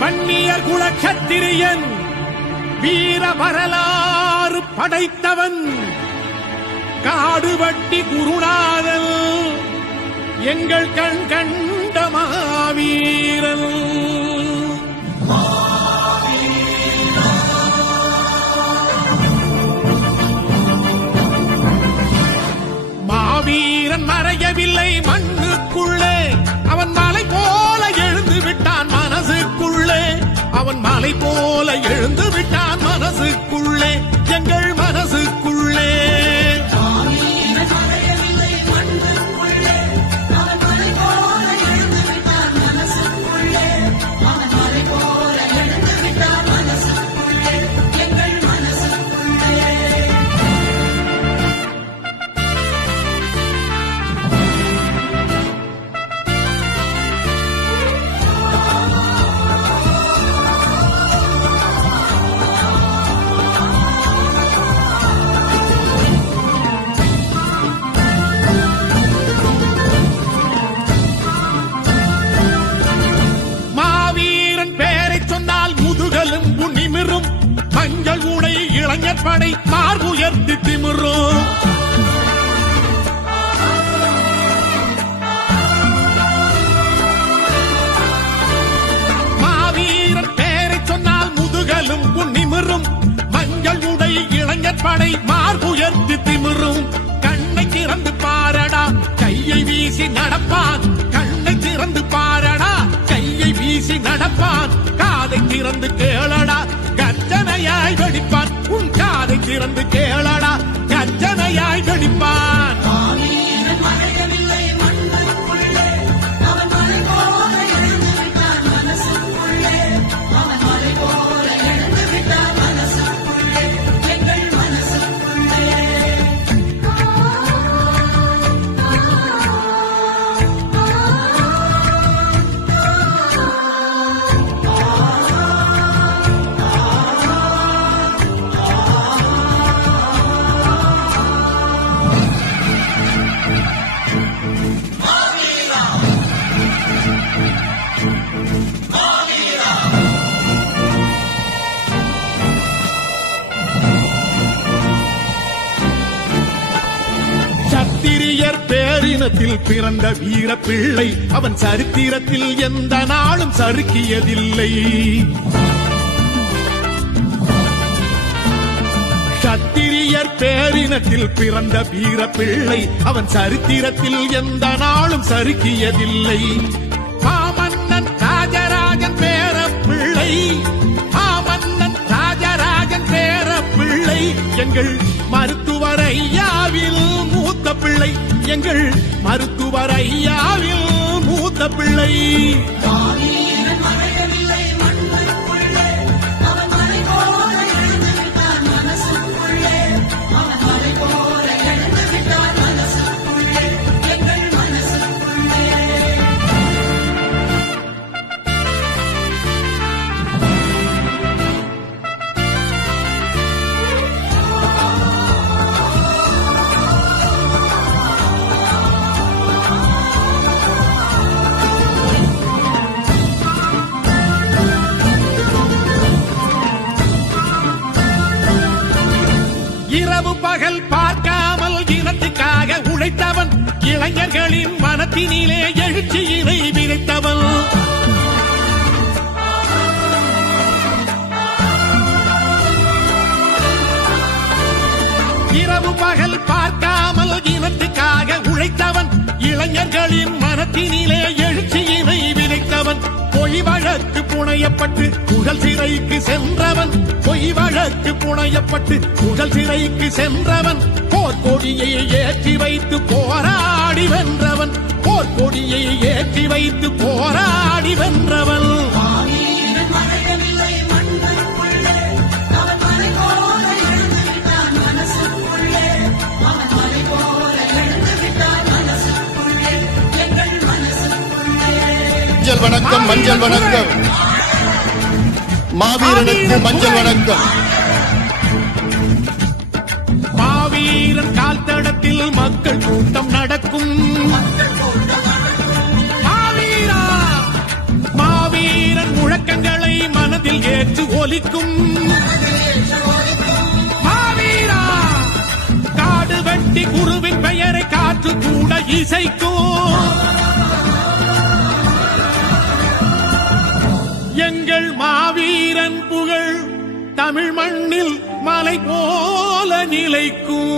வன்னியர் குல சத்திரியன், வீர வரலாறு படைத்தவன், காடுவட்டி குருநாதன், எங்கள் கண் கண்ட மாவீரன். மாவீரன் மறையவில்லை மண்ணுக்குள்ளே, அவன் மலை போல எழுந்து விட்டான் மனசுக்குள்ளே, அவன் மலை போல எழுந்து விட்டான் மனசுக்குள்ளே, எங்கள் மனசுக்குள்ளே. மஞ்சள் உடை இளைஞர் படை மார்புயர்த்தி திமிரும். மாவீரன் பேரை சொன்னால் முதுகலும் நிமிரும். மஞ்சள் உடை இளைஞர் படை மார்புயர்த்தி திமிரும். கண்ணை திறந்து பாரடா, கையை வீசி நடப்பான். கண்ணை திறந்து பாரடா, கையை வீசி நடப்பான். காதை திறந்து கேளடா, கர்ஜனையாய் வெடிப்பான். உன் காதை திறந்து கேளடா, கர்ஜனையாய் வெடிப்பான். சத்திரியர் பேரினத்தில் பிறந்த வீர பிள்ளை, அவன் சரித்திரத்தில் எந்த நாளும் சறுக்கியதில்லை. சத்திரியர் பேரினத்தில் பிறந்த வீர பிள்ளை, அவன் சரித்திரத்தில் எந்த நாளும் சறுக்கியதில்லை. மாமன்னன் ராஜராஜன் பேர பிள்ளை, மாமன்னன் ராஜராஜன் பேர பிள்ளை, எங்கள் மருத்துவர் ஐயாவில் மூத்த பிள்ளை, எங்கள் மருத்துவர் ஐயாவில் மூத்த பிள்ளை. இரவு பகல் பார்க்காமல் இனத்துக்காக உழைத்தவன், இளைஞர்களின் மனத்தினிலே எழுச்சியினை விதைத்தவன். இரவு பகல் பார்க்காமல் இனத்துக்காக உழைத்தவன், இளைஞர்களின் மனத்தினிலே எழுச்சியினை விதைத்தவன். பொய் வழக்கு புனையப்பட்டு புகழ் சிறைக்கு சென்றவன், பொய் வழக்கு புனையப்பட்டு புகழ் சிறைக்கு சென்றவன். போர்க்கொடியை ஏற்றி வைத்து போராடி வென்றவன், போர்க்கொடியை ஏற்றி வைத்து போராடி வென்றவன். மஞ்சள் வணக்கம், மஞ்சள் வணக்கம். மாவீரனுக்கு மஞ்சள் வணக்கம். மாவீரன் கால் தடத்தில் மக்கள் கூட்டம் நடக்கும். மாவீரன் முழக்கங்களை ஒலிக்கும் மாவீரா காடு வெட்டி குருவின் பெயரை காற்று கூட இசைக்கும் எங்கள் மாவீரன் புகழ் தமிழ் மண்ணில் மலை போல நிலைக்கும்